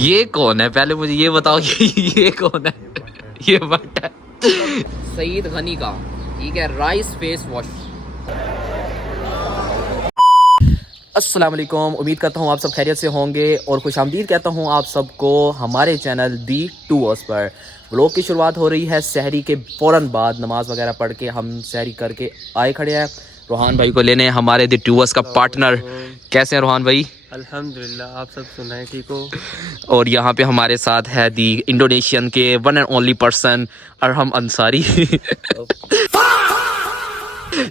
ये कौन है? पहले मुझे ये बताओ कि ये कौन है? ये बट है सईद गनी का, ठीक है, राइस फेस वॉश। अस्सलाम वालेकुम, उम्मीद करता हूँ आप सब खैरियत से होंगे और खुशामदीद कहता हूँ आप सबको हमारे चैनल दी टूअर्स पर। व्लॉग की शुरुआत हो रही है सहरी के फ़ौरन बाद। नमाज़ वगैरह पढ़ के हम सहरी करके आए खड़े हैं रोहान भाई को लेने, हमारे दी टूअर्स का पार्टनर। कैसे हैं रोहान भाई? अल्हम्दुलिल्लाह, आप सब सुनाए ठीक हो? और यहाँ पे हमारे साथ है दी इंडोनेशियन के one and only person Arham Ansari.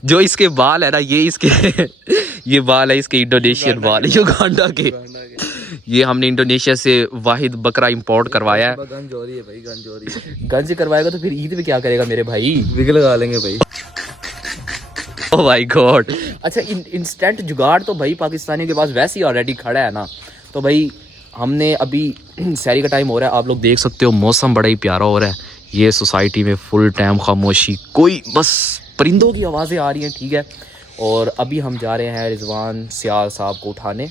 जो इसके बाल है ना, ये इसके ये बाल है इसके इंडोनेशियन बाल, युगांडा के। ये हमने इंडोनेशिया से वाहिद बकरा इंपोर्ट करवाया है। गंज हो रही है भाई, गंज हो रही है। गंज करवाएगा तो फिर ईद में क्या करेगा मेरे भाई? विग लगा लेंगे भाई। Oh my God. अच्छा, इंस्टेंट जुगाड़ तो भाई पाकिस्तानियों के पास वैसे ही ऑलरेडी खड़ा है ना। तो भाई हमने अभी सहरी का टाइम हो रहा है, आप लोग देख सकते हो मौसम बड़ा ही प्यारा हो रहा है। ये सोसाइटी में फुल टाइम खामोशी, कोई बस परिंदों की आवाज़ें आ रही हैं, ठीक है। और अभी हम जा रहे हैं रिजवान सियाल साहब को उठाने,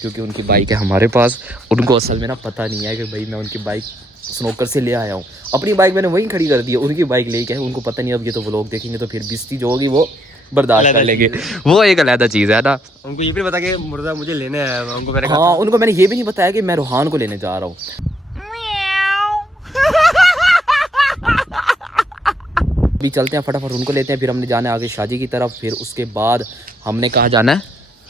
क्योंकि उनकी बाइक है हमारे पास। उनको असल में ना पता नहीं है कि भाई मैं उनकी बाइक स्नोकर से ले आया हूँ। अपनी बाइक मैंने वहीं खड़ी कर दी है, उनकी बाइक लेके है, उनको पता नहीं। अब ये तो व्लॉग देखेंगे तो फिर बिस्ती जो होगी वो बर्दाश्त कर लेंगे, वो एक अलग चीज़ है ना। उनको ये भी पता कि मुर्दा मुझे लेने आया है, उनको मैंने हाँ, उनको मैंने ये भी नहीं बताया कि मैं रोहान को लेने जा रहा हूँ। अभी चलते हैं फटाफट उनको लेते हैं, फिर हमने जाना है आगे शादी की तरफ। फिर उसके बाद हमने कहाँ जाना है?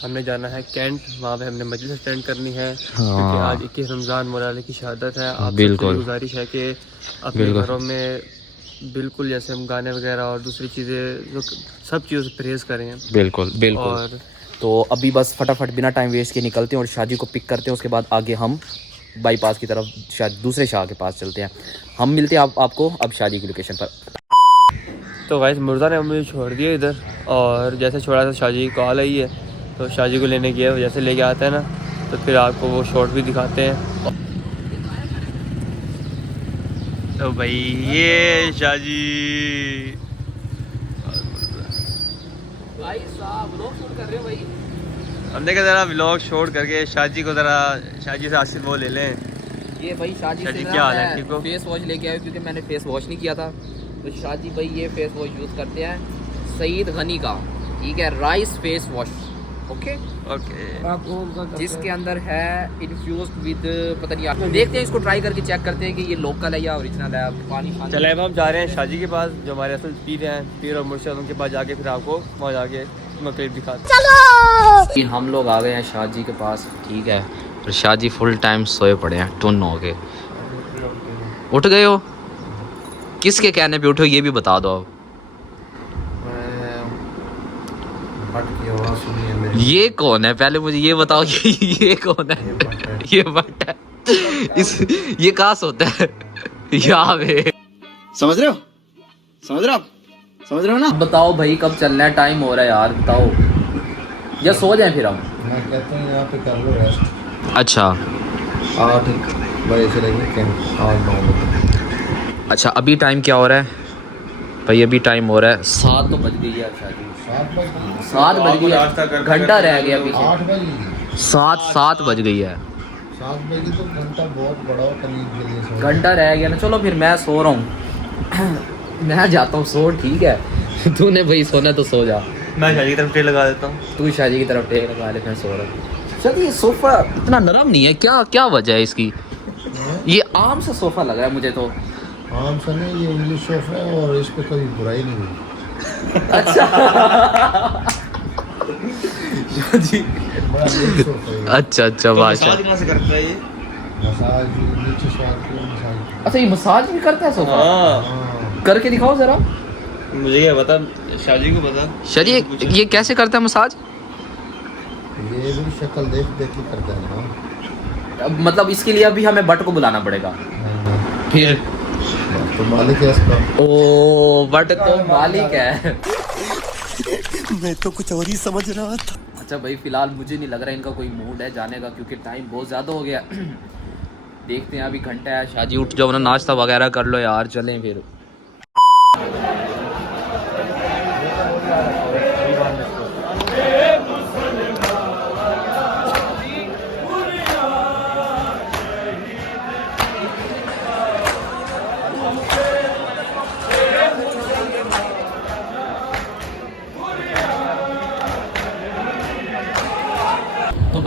हमने जाना है कैंट, वहाँ पे हमने मजलिस अटेंड करनी है। हाँ। क्योंकि आज 21 रमज़ान मौलाना की शहादत है। आप बिल्कुल। सबसे गुजारिश है कि अपने घरों में बिल्कुल जैसे हम गाने वगैरह और दूसरी चीज़ें जो सब चीज़ों से परहेज़ करें। बिल्कुल बिल्कुल। और तो अभी बस फटाफट बिना टाइम वेस्ट के निकलते हैं और शादी को पिक करते हैं। उसके बाद आगे हम बाईपास की तरफ शायद दूसरे शाह के पास चलते हैं। हम मिलते हैं आपको अब शादी की लोकेशन पर। तो गाइस मुर्दा ने मुझे छोड़ दिया इधर, और जैसे छोड़ा था शादी की कॉल आई है, तो शादी को लेने गया। जैसे लेके आते हैं ना, तो फिर आपको वो शॉट भी दिखाते हैं। तो भाई ये शादी भाई साहब व्लॉग शूट कर रहे हो भाई? हमने कहा ज़रा व्लॉग शूट करके शादी को ज़रा शादी से आसिफ वो ले लें। ये भाई शादी से क्या हाल है, ठीक हो? फेस वॉश लेके आया क्योंकि मैंने फेस वॉश नहीं किया था। तो शादी भाई ये फेस वॉश यूज़ करते हैं सईद गनी का, ठीक है, rice face wash. Okay okay, जिसके अंदर है इन्फ्यूज्ड विद पता नहीं यार, देखते हैं इसको ट्राई करके चेक करते हैं कि ये लोकल है या ओरिजिनल है। पानी चले अब हम जा रहे हैं शादी के पास, जो हमारे असल पीर हैं, पीर और मुर्शिद, उनके पास जाके फिर आपको वहाँ जाके मकरीब दिखाते हैं। हम लोग आ गए हैं शादी के पास, ठीक है। और शादी फुल टाइम सोए पड़े हैं, टुन हो गए। उठ गए हो? किसके कहने पे उठो ये भी बता दो अब। ये कौन है? पहले मुझे ये बताओ कि ये कौन है? ये बट है इस, ये कहाँ सोता है? यहाँ पे। समझ रहे हो? समझ रहे हो आप? समझ रहे हो ना? बताओ भाई कब चलना है? टाइम हो रहा है यार, बताओ। या सो जाए फिर हम? मैं कहता हूँ यहाँ पे कर लो रेस्ट। अच्छा 8 बजे से लेकर कैंप 8 9 बजे। अच्छा, अभी टाइम क्या हो रहा है भाई? अभी टाइम हो रहा है 7 तो बज गई है शादी। 7 बज गई है, घंटा रह गया पीछे। 8 बजे 7 बज गई है। 7 बजे तो घंटा बहुत बड़ा हो, करीब के लिए सो। घंटा रह गया ना। चलो फिर मैं सो रहा हूँ। मैं जाता हूँ सो, ठीक है। तूने भाई सोना तो सो जा। मैं शादी की तरफ टेल लगा देता हूँ। तू शादी की तरफ टेक लगा ले, मैं सो रहा हूँ। चल, ये सोफ़ा इतना नरम नहीं है, क्या क्या वजह है इसकी? ये आम सा सोफ़ा लग रहा है मुझे तो। आम सा नहीं, ये इंग्लिश सोफा है और इस पे कभी बुराई नहीं हुई। अच्छा जी, बड़ा इंग्लिश सोफा है। अच्छा अच्छा, बादशाह। कहाँ से करता है ये? मसाज नीचे स्वाद की मसाज। अच्छा, ये मसाज भी करता है सोफ़ा? हाँ, करके दिखाओ जरा। मुझे क्या पता, शादी को पता। चलिए, ये कैसे करता है मसाज? ये भी शक्ल देख देख के करता है ना। मतलब इसके लिए अभी हमें बट को बुलाना पड़ेगा फिर? तो मालिक है इसका। ओ, बट तो मालिक है। मैं तो कुछ और ही समझ रहा था। अच्छा भाई, फिलहाल मुझे नहीं लग रहा इनका कोई मूड है जाने का, क्योंकि टाइम बहुत ज़्यादा हो गया। देखते हैं, अभी घंटा है। शादी उठ जाओ ना, नाश्ता वगैरह कर लो यार, चलें फिर।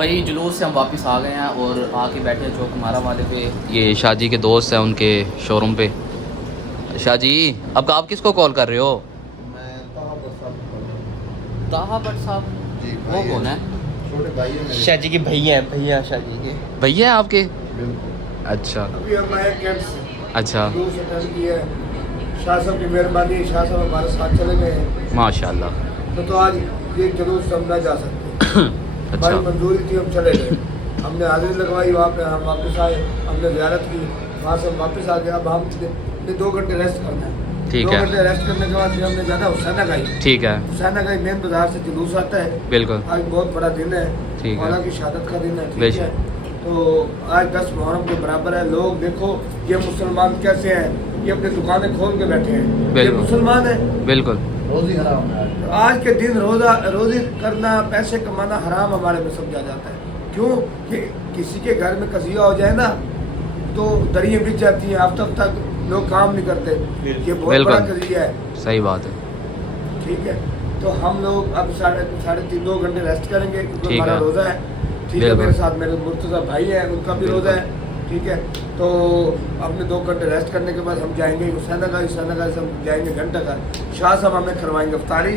भाई जुलूस से हम वापस आ गए हैं और आके बैठे हैं चौक मारा वाले पे। ये शाहजी के दोस्त हैं उनके शोरूम पे। शाहजी अब आप किसको कॉल कर रहे हो? मैं ताहा भट्ट साहब को कॉल कर ताहा भट्ट साहब? जी, वो भाई कौन है? छोटे भाई हैं मेरे। शाहजी के भैया हैं, भैया शाहजी के। भैया हैं आपके? बिल्कुल। अच्छा अभी हम आए कैंप से, अच्छा, जुलूस अटेंड किया है। शाह साहब की मेहरबानी, शाह साहब हमारे साथ चले गए हैं। माशाल्लाह। तो आज ये जुलूस हम न जा सकते, हमारी अच्छा मंजूरी थी, हम चले गए। हमने हाजिरी लगवाई वहाँ पे, हम वापस आए, हमने ज़ियारत की, वहाँ से हम वापस आ गए। अब हम 2 घंटे रेस्ट करना है। ठीक 2 है। घंटे रेस्ट करने के बाद फिर हमने जाना हुसैना गाई। ठीक है, हुसैना गाई मेन बाजार से जुलूस आता है। बिल्कुल आज बहुत बड़ा दिन है, ठीक है। मौला की शहादत का दिन है, ठीक बेशक। है। तो आज 10 मुहर्रम के बराबर है। लोग देखो ये मुसलमान कैसे हैं, ये अपनी दुकानें खोल के बैठे हैं, ये बिल्कुल। मुसलमान है। बिल्कुल रोजी हराम है। तो आज के दिन रोजी करना, पैसे कमाना हराम हमारे में समझा जाता है। क्यों कि किसी के घर में कजिया हो जाए ना तो दरियाँ बिछ जाती हैं, हफ्ता तक लोग काम नहीं करते। ये बहुत बिल्कुल। बड़ा कजिया है, सही बात है। ठीक ठीक है। तो हम लोग अब साढ़े 2 घंटे रेस्ट करेंगे क्योंकि ठीक हमारा है। रोज़ा है, ठीक है। बिल्कुल। मेरे साथ मेरे मुर्तज़ा भाई है, उनका भी रोज़ा है, ठीक है। तो अपने 2 घंटे रेस्ट करने के बाद हम जाएंगे हुसैना का से हम जाएंगे घंटा का। शाह साहब हमें करवाएंगे अफ्तारी,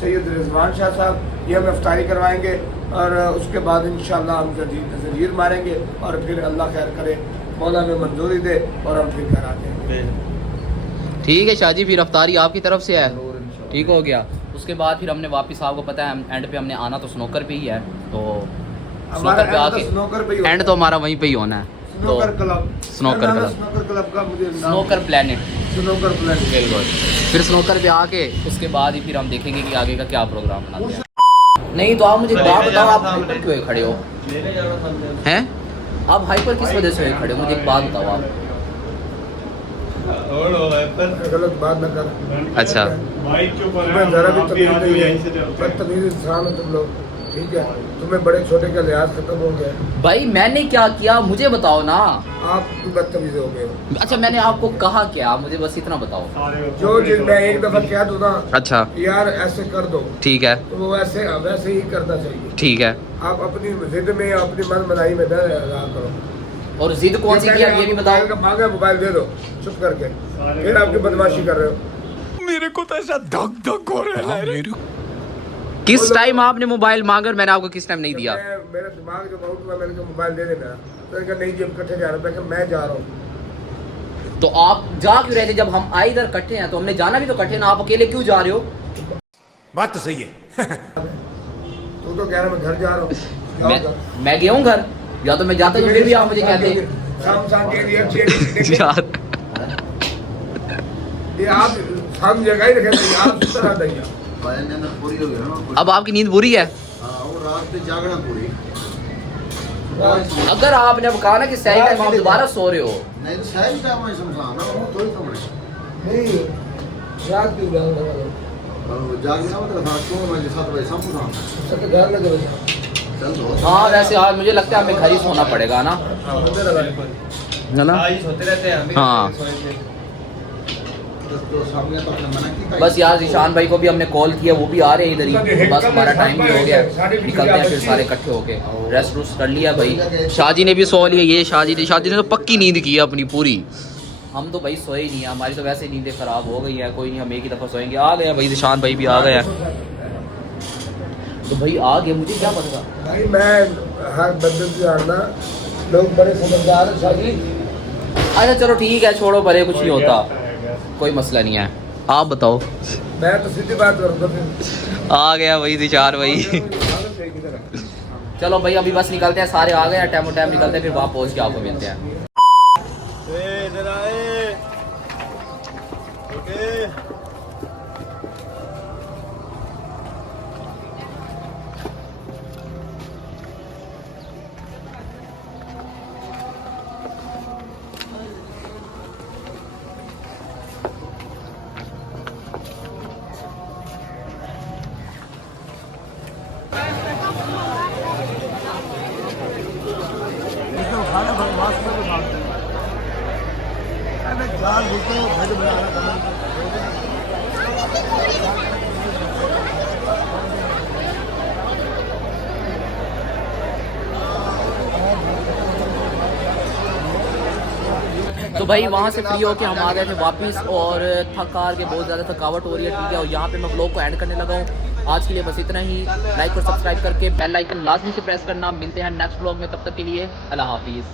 सैयद रिजवान शाह साहब ये हमें अफ्तारी करवाएंगे और उसके बाद इंशाल्लाह हम जंजीर मारेंगे और फिर अल्लाह खैर करे, मौला में मंजूरी दे और हम फिर घर आते हैं। ठीक है शाहजी, फिर अफ्तारी आपकी तरफ से है, ठीक हो गया। उसके बाद फिर हमने वापस, आपको पता है एंड पे हमने आना तो स्नोकर पे ही है, तो हमारा स्नोकर पे आके स्नोकर पे ही एंड तो हमारा वहीं पे ही होना है। Snooker club, snooker club. Snooker club का मुझे नाम- स्नोकर प्लेनेट, स्नोकर प्लेनेट। बिल्कुल। फिर स्नोकर पे आके उसके बाद ही फिर हम देखेंगे कि आगे का क्या प्रोग्राम बनाते हैं। नहीं तो आप मुझे एक बात बताओ, आप हाइपर क्यों खड़े हो? हैं आप हाइपर किस वजह से खड़े हो? मुझे एक बात बताओ आप। गलत बात न कर। अच्छा तुम्हें जरा भी तमीज नहीं है, बदतमीज इंसान हो तुम लोग, ठीक है। तुम्हें बड़े छोटे का लिहाज खत्म हो गया, भाई मैंने क्या किया मुझे बताओ ना। आप भी बदतमीज हो गए हो। अच्छा मैंने आपको कहा क्या, मुझे बस इतना बताओ। जो चीज मैं एक दफा कह दूँ ना अच्छा यार ऐसे कर दो, ठीक है, तो वो वैसे ही करना चाहिए। ठीक है। आप अपनी जिद में, अपनी मन बनाई में न रहा करो। और जिद कौन सी की आप ये भी बताओ। मांगा मोबाइल दे दो चुप करके, फिर आपकी बदमाशी कर रहे हो। मेरे को तो ऐसा धक धक हो रहा है। किस टाइम आपने मोबाइल मांगा और मैंने आपको किस टाइम नहीं दिया? मेरा दिमाग जब आउट हुआ, मैंने कहा मोबाइल दे देना, तो मैंने कहा नहीं जी हम इकट्ठे जा रहे हैं। मैं कहा मैं जा रहा हूँ। तो आप जा क्यों रहे थे? जब हम आए इधर इकट्ठे हैं तो हमने जाना भी तो इकट्ठे ना, आप अकेले क्यों जा रहे हो? बात तो सही है। तू तो कह रहा मैं घर जा रहा हूँ। मैं गया हूँ घर, या तो मैं जाता तो फिर भी आप मुझे कहते शाम के लिए अच्छी यार। ये आप शाम जगह ही रखे, आप सुतर आ जाइए। भाई ने अंदर पूरी हो गई ना। अब आपकी नींद बुरी है? हाँ, वो रात पे जागना पूरी। अगर आपने अब कहा ना कि सही टाइम आप दोबारा सो रहे हो, नहीं तो शायद टाइम में समझाना ना, वो थोड़ी समझ। नहीं रात क्यों जाऊंगा? और जागना मतलब रात को मैं 7 बजे शाम को उठाना। सब घर लगे बजा चल दो। हाँ वैसे आज मुझे लगता है हमें घर ही सोना पड़ेगा ना, है ना? सोते रहते हैं हम। हाँ। तो सामने तो अपने मना की। बस यार ईशान भाई को भी हमने कॉल किया, वो भी आ रहे हैं इधर ही। बस हमारा टाइम भी हो गया, निकलते हैं फिर सारे इकट्ठे होके। रेस्ट रूस्ट कर लिया भाई, शाहजी ने भी सो लिया। ये शाहजी ने तो पक्की नींद की है अपनी पूरी। हम तो भाई सोए ही नहीं है, हमारी तो वैसे नींदें खराब हो गई है। कोई नहीं, हम एक ही दफ़ा सोएंगे। आ गए भाई, ईशान भाई भी आ गए हैं। तो भाई आ गए, मुझे क्या पता था भाई मैं हर बंदे से जानना, लोग बड़े समझदार हैं शादी। अच्छा चलो ठीक है, छोड़ो परे, कुछ नहीं होता, कोई मसला नहीं है। आप बताओ। मैं तो सीधी बात करूँगा फिर। आ गया भाई दिशार भाई। चलो भाई अभी बस निकलते हैं, सारे आ गए हैं, टाइम निकलते हैं, फिर वहाँ पहुँच के आपको मिलते हैं। भाई वहाँ से फ्री होके हम आ गए थे वापस और थक हार के बहुत ज़्यादा थकावट हो रही है, ठीक है। और यहाँ पे मैं ब्लॉग को एंड करने लगा हूँ। आज के लिए बस इतना ही। लाइक और सब्सक्राइब करके बेल आइकन लाजमी से प्रेस करना। मिलते हैं नेक्स्ट ब्लॉग में, तब तक के लिए अल्लाह हाफिज़।